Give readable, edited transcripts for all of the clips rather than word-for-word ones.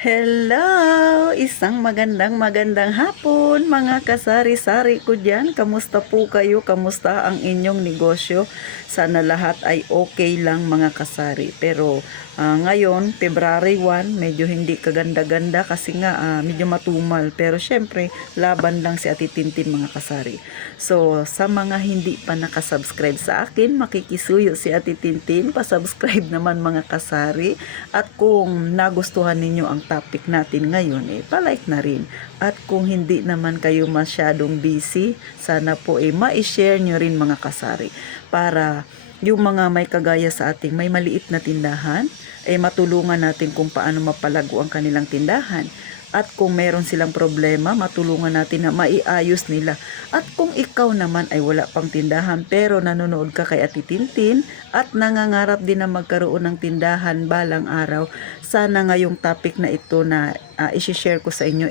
Hello! Isang magandang hapon mga kasari-sari ko dyan. Kamusta po kayo? Kamusta ang inyong negosyo? Sana lahat ay okay lang mga kasari. Pero ngayon, February 1, medyo hindi kaganda-ganda kasi nga medyo matumal. Pero syempre, laban lang si Ate Tintin mga kasari. So, sa mga hindi pa nakasubscribe sa akin, makikisuyo si Ate Tintin. Pasubscribe naman mga kasari. At kung nagustuhan ninyo ang topic natin ngayon, palike na rin. At kung hindi naman kayo masyadong busy, sana po ma-share nyo rin mga kasari. Para yung mga may kagaya sa ating may maliit na tindahan, matulungan natin kung paano mapalago ang kanilang tindahan. At kung meron silang problema, matulungan natin na maiayos nila. At kung ikaw naman ay wala pang tindahan pero nanonood ka kay Ate Tintin at nangangarap din na magkaroon ng tindahan balang araw, sana ngayong topic na ito na i-share ko sa inyo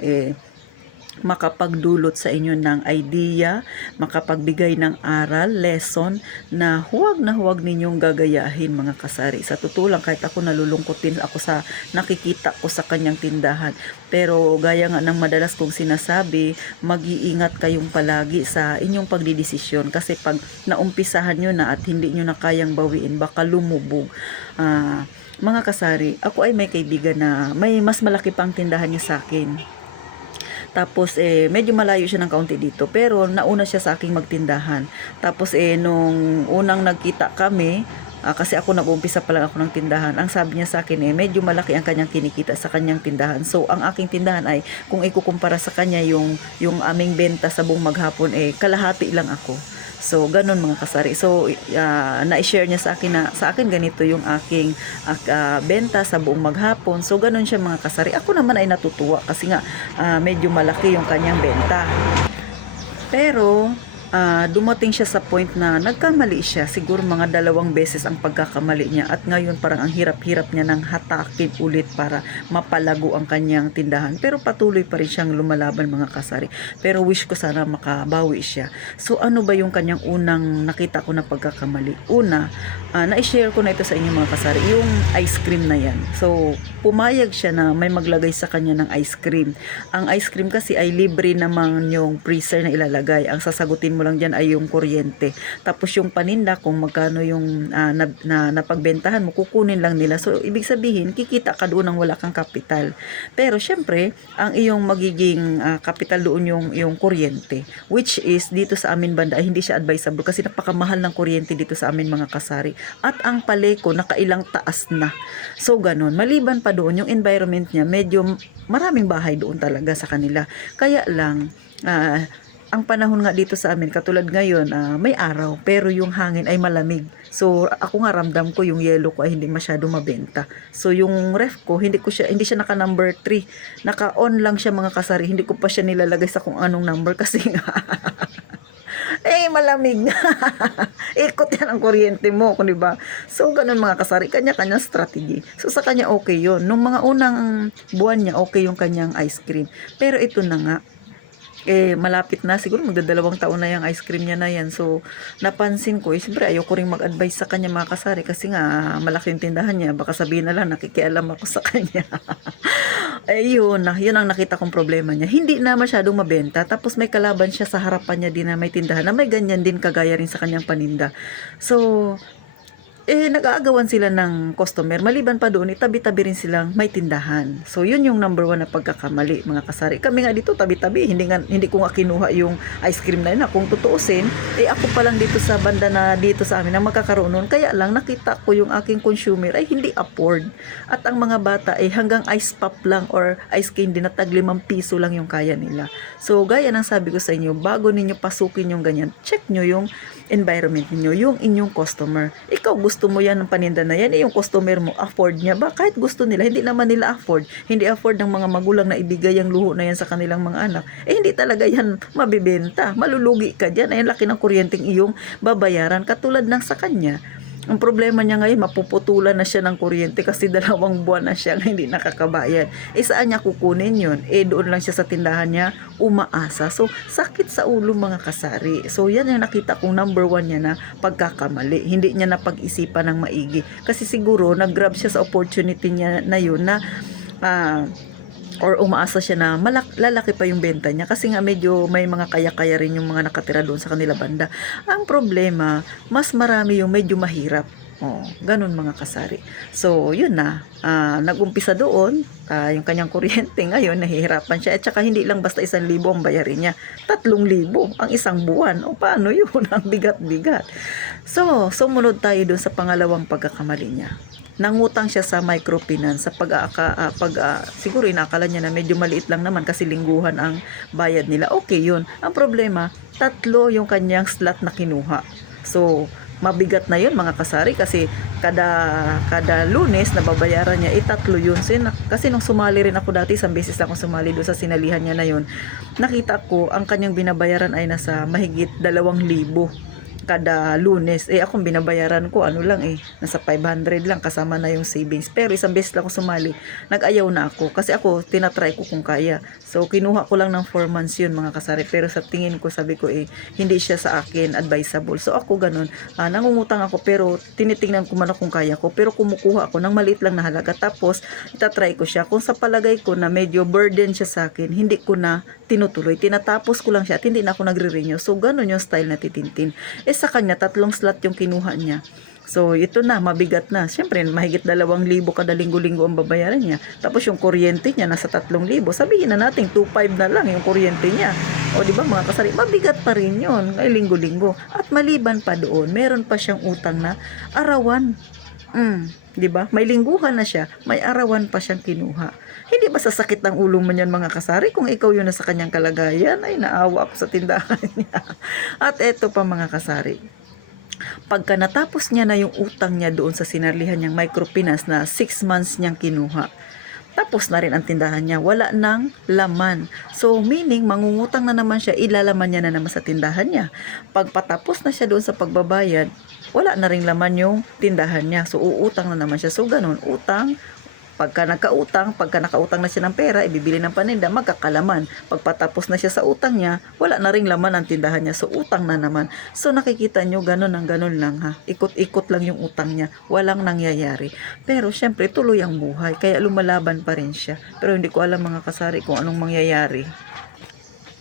makapagdulot sa inyo ng idea, makapagbigay ng aral, lesson na huwag ninyong gagayahin mga kasari. Sa totoo lang, kahit ako nalulungkot din ako sa nakikita ko sa kanyang tindahan. Pero gaya nga ng madalas kong sinasabi, mag-iingat kayong palagi sa inyong pagdidesisyon kasi pag naumpisahan nyo na at hindi nyo na kayang bawiin, baka lumubog. Mga kasari, ako ay may kaibigan na may mas malaki pang tindahan niya sa akin. Tapos medyo malayo siya ng kaunti dito pero nauna siya sa aking magtindahan. Tapos nung unang nagkita kami, kasi ako nag-umpisa pa lang ako ng tindahan. Ang sabi niya sa akin medyo malaki ang kanyang kinikita sa kanyang tindahan. So ang aking tindahan ay kung ikukumpara sa kanya yung aming benta sa buong maghapon kalahati lang ako. So, ganun mga kasari. So, na-share niya sa akin na sa akin ganito yung aking benta sa buong maghapon. So, ganun siya mga kasari. Ako naman ay natutuwa kasi nga medyo malaki yung kanyang benta. Pero, dumating siya sa point na nagkamali siya. Siguro mga 2 beses ang pagkakamali niya. At ngayon parang ang hirap-hirap niya nang hatakin ulit para mapalago ang kanyang tindahan. Pero patuloy pa rin siyang lumalaban mga kasari. Pero wish ko sana makabawi siya. So ano ba yung kanyang unang nakita ko na pagkakamali? Una, na-share ko na ito sa inyo mga kasari. Yung ice cream na yan. So pumayag siya na may maglagay sa kanya ng ice cream. Ang ice cream kasi ay libre naman yung freezer na ilalagay. Ang sasagutin mo lang dyan ay yung kuryente. Tapos yung paninda, kung magkano yung napagbentahan mo, kukunin lang nila. So, ibig sabihin, kikita ka doon ng wala kang kapital. Pero, syempre, ang iyong magiging kapital doon yung kuryente. Which is, dito sa amin banda, ay hindi siya advisable kasi napakamahal ng kuryente dito sa amin mga kasari. At ang paleko, nakailang taas na. So, ganun. Maliban pa doon, yung environment niya, medyo maraming bahay doon talaga sa kanila. Kaya lang, ang panahon nga dito sa amin, katulad ngayon, may araw, pero yung hangin ay malamig. So, ako nga ramdam ko yung yellow ko ay hindi masyado mabenta. So, yung ref ko, hindi siya naka number 3. Naka-on lang siya mga kasari. Hindi ko pa siya nilalagay sa kung anong number kasi nga, malamig. Ikot yan ang kuryente mo, di ba? So, ganun mga kasari, kanya-kanya strategy. So, sa kanya okay yun. Nung mga unang buwan niya, okay yung kanyang ice cream. Pero ito na nga, malapit na, siguro magdadalawang taon na yung ice cream niya na yan. So, napansin ko, siyempre ayoko rin mag-advise sa kanya mga kasari kasi nga malaki yung tindahan niya. Baka sabihin na lang, nakikialam ako sa kanya. Yun ang nakita kong problema niya. Hindi na masyadong mabenta. Tapos may kalaban siya sa harapan niya din na may tindahan na may ganyan din kagaya rin sa kanyang paninda. So, nag-aagawan sila ng customer. Maliban pa doon, tabi-tabi rin silang may tindahan. So, yun yung number 1 na pagkakamali, mga kasari. Kami nga dito, tabi-tabi. Hindi ko nga kinuha yung ice cream na yun. Kung tutuusin, ako pa lang dito sa banda na dito sa amin ang magkakaroon nun. Kaya lang, nakita ko yung aking consumer ay hindi afford. At ang mga bata hanggang ice pop lang or ice candy na tag 5 piso lang yung kaya nila. So, gaya ng sabi ko sa inyo, bago ninyo pasukin yung ganyan, check nyo yung environment niyo, yung inyong customer. Ikaw gusto mo yan ng paninda na yan, yung customer mo, afford niya ba? Kahit gusto nila, hindi naman nila afford. Hindi afford ng mga magulang na ibigay ang luho na yan sa kanilang mga anak. Hindi talaga yan mabibenta. Malulugi ka dyan. Laki ng kuryenteng iyong babayaran katulad ng sa kanya. Ang problema niya ngayon, mapuputulan na siya ng kuryente kasi 2 buwan na siya hindi nakakabayad. Saan niya kukunin yun? Doon lang siya sa tindahan niya, umaasa. So, sakit sa ulo mga kasari. So, yan yung nakita kong number 1 niya na pagkakamali. Hindi niya napag-isipan ng maigi. Kasi siguro, nag-grab siya sa opportunity niya na yun na or umaasa siya na lalaki pa yung benta niya kasi nga medyo may mga kaya-kaya rin yung mga nakatira doon sa kanila banda. Ang problema, mas marami yung medyo mahirap. Oh, ganun mga kasari. So, yun na. Nag-umpisa doon, yung kanyang kuryente ngayon, nahihirapan siya. At saka hindi lang basta 1,000 ang bayarin niya. 3,000 ang isang buwan. O paano yun? Ang bigat-bigat. So, sumunod tayo doon sa pangalawang pagkakamali niya. Nangutang siya sa microfinance sa siguro inakala niya na medyo maliit lang naman kasi lingguhan ang bayad nila. Okay yun. Ang problema, 3 yung kanyang slot na kinuha. So, mabigat na yun mga kasari kasi kada Lunes na babayaran niya 3 yun. So, kasi nung sumali rin ako dati, isang beses lang ako sumali doon sa sinalihan niya na yun, nakita ko ang kanyang binabayaran ay nasa mahigit 2,000 kada Lunes. Akong binabayaran ko nasa 500 lang kasama na yung savings. Pero isang beses lang ako sumali, nag-ayaw na ako kasi ako tinatry ko kung kaya. So kinuha ko lang ng 4 months yun mga kasari, pero sa tingin ko sabi ko hindi siya sa akin advisable. So ako ganun, nangungutang ako pero tinitingnan ko man kung kaya ko, pero kumukuha ako ng maliit lang na halaga tapos itatry ko siya. Kung sa palagay ko na medyo burden siya sa akin, hindi ko na tinutuloy, tinatapos ko lang siya at hindi na ako nagre-renew. So ganun yung style na titintin. Sa kanya 3 slot yung kinuha niya. So ito na, mabigat na. Siyempre mahigit 2,000 kada linggo-linggo ang babayaran niya. Tapos yung kuryente niya nasa 3,000. Sabihin na natin 2,500 na lang yung kuryente niya. O di ba mga kasari, mabigat pa rin yun ay linggo-linggo. At maliban pa doon, meron pa siyang utang na arawan. 'Di ba? May lingguhan na siya, may arawan pa siyang kinuha. Hindi ba sasakit ang ulo mo niyan mga kasari kung ikaw yun na sa kanyang kalagayan? Ay, naawa ako sa tindahan niya. At eto pa mga kasari, pagka natapos niya na yung utang niya doon sa sinarlihan niyang microfinance na 6 months niyang kinuha, tapos na rin ang tindahan niya, wala nang laman. So meaning mangungutang na naman siya, ilalaman niya na naman sa tindahan niya. Pagpatapos na siya doon sa pagbabayad, wala na ring laman yung tindahan niya. So uutang na naman siya. So ganun, utang. Pagka nakautang na siya ng pera, ibibili ng paninda, magkakalaman. Pagpatapos na siya sa utang niya, wala na ring laman ang tindahan niya. So, utang na naman. So, nakikita nyo, ganun lang ha. Ikot-ikot lang yung utang niya. Walang nangyayari. Pero, syempre, tuloy ang buhay. Kaya lumalaban pa rin siya. Pero, hindi ko alam mga kasari kung anong mangyayari.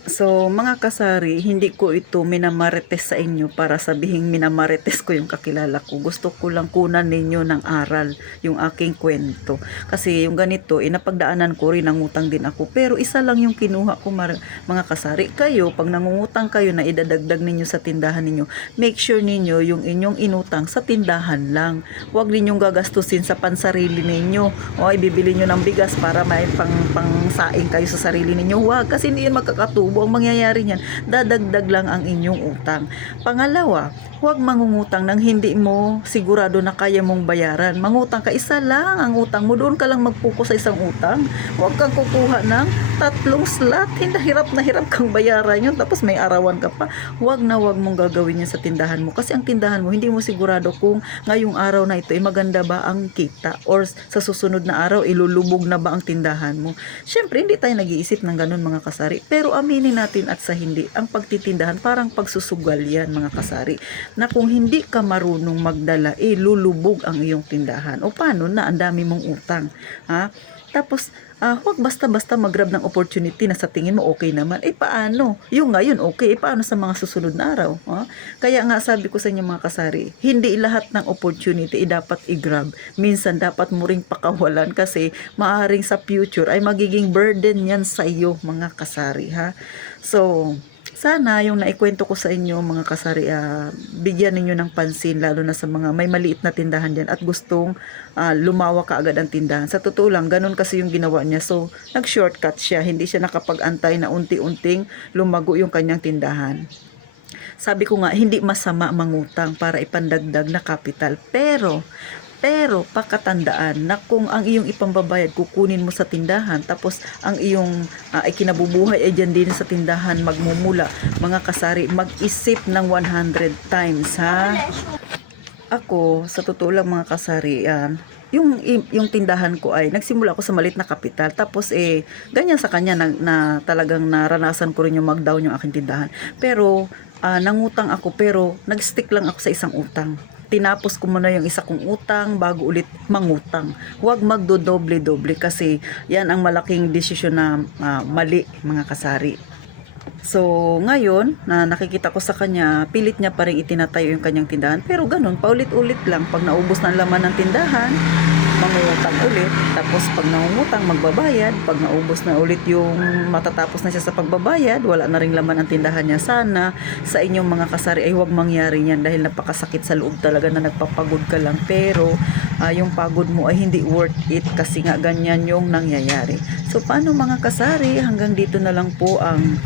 So, mga kasari, hindi ko ito minamarites sa inyo para sabihin minamarites ko yung kakilala ko. Gusto ko lang kunan ninyo ng aral yung aking kwento. Kasi yung ganito, napagdaanan ko rin, nangutang din ako. Pero isa lang yung kinuha ko mga kasari. Kayo, pag nangungutang kayo na idadagdag ninyo sa tindahan ninyo, make sure ninyo yung inyong inutang sa tindahan lang. Huwag ninyong gagastusin sa pansarili ninyo. O ibibili nyo ng bigas para may pangsaing kayo sa sarili ninyo. Huwag, kasi hindi yun magkakatubo. Ang mangyayari niyan, dadagdag lang ang inyong utang. Pangalawa, huwag mangungutang nang hindi mo sigurado na kaya mong bayaran. Mangutang ka, isa lang ang utang mo, doon ka lang magpuko sa isang utang. Huwag kang kukuha ng 3 slot. Hirap na hirap kang bayaran yun, tapos may arawan ka pa. Huwag mong gagawin yan sa tindahan mo. Kasi ang tindahan mo, hindi mo sigurado kung ngayong araw na ito, maganda ba ang kita? Or sa susunod na araw, ilulubog na ba ang tindahan mo? Syempre, hindi tayo nag-iisip ng ganun mga kasari. Pero aminin natin at sa hindi, ang pagtitindahan parang pagsusugal yan mga kasari, na kung hindi ka marunong magdala, lulubog ang iyong tindahan. O paano na ang dami mong utang, ha? Tapos huwag basta-basta mag-grab ng opportunity na sa tingin mo okay naman. Paano? Yung ngayon okay, paano sa mga susunod na araw? Ha? Kaya nga sabi ko sa inyo mga kasari, hindi lahat ng opportunity dapat i-grab. Minsan dapat mo ring pakawalan kasi maaaring sa future ay magiging burden yan sa iyo mga kasari, ha? So, sana yung naikwento ko sa inyo mga kasari, bigyan ninyo ng pansin, lalo na sa mga may maliit na tindahan dyan at gustong lumawak ka agad ang tindahan. Sa totoo lang, ganun kasi yung ginawa niya. So, nag-shortcut siya. Hindi siya nakapag-antay na unti-unting lumago yung kanyang tindahan. Sabi ko nga, hindi masama mangutang para ipandagdag na kapital. Pero pakatandaan na kung ang iyong ipambabayad kukunin mo sa tindahan, tapos ang iyong ikinabubuhay ay dyan din sa tindahan magmumula, mga kasari, mag-isip ng 100 times, ha? Ako, sa totoo lang mga kasari, yung tindahan ko ay nagsimula ako sa maliit na kapital, tapos ganyan sa kanya na talagang naranasan ko rin yung mag-down yung aking tindahan. Pero nangutang ako, pero nag-stick lang ako sa isang utang. tinapos ko muna yung isa kong utang bago ulit mangutang. Huwag magdodoble-doble kasi yan ang malaking desisyon na mali, mga kasari. So, ngayon, na nakikita ko sa kanya, pilit niya pa rin itinatayo yung kanyang tindahan. Pero ganun, paulit-ulit lang. Pag naubos na ang laman ng tindahan, mangungutang ulit. Tapos pag nangungutang, magbabayad. Pag naubos na ulit yung matatapos na siya sa pagbabayad, wala na ring laman ang tindahan niya. Sana sa inyong mga kasari ay huwag mangyari yan dahil napakasakit sa loob talaga na nagpapagod ka lang. Pero yung pagod mo ay hindi worth it kasi nga ganyan yung nangyayari. So, paano mga kasari? Hanggang dito na lang po ang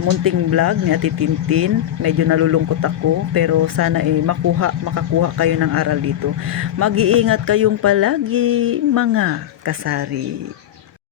munting vlog ni Ate Tintin. Medyo nalulungkot ako pero sana makakuha kayo ng aral dito. Mag-iingat kayong palagi mga kasari.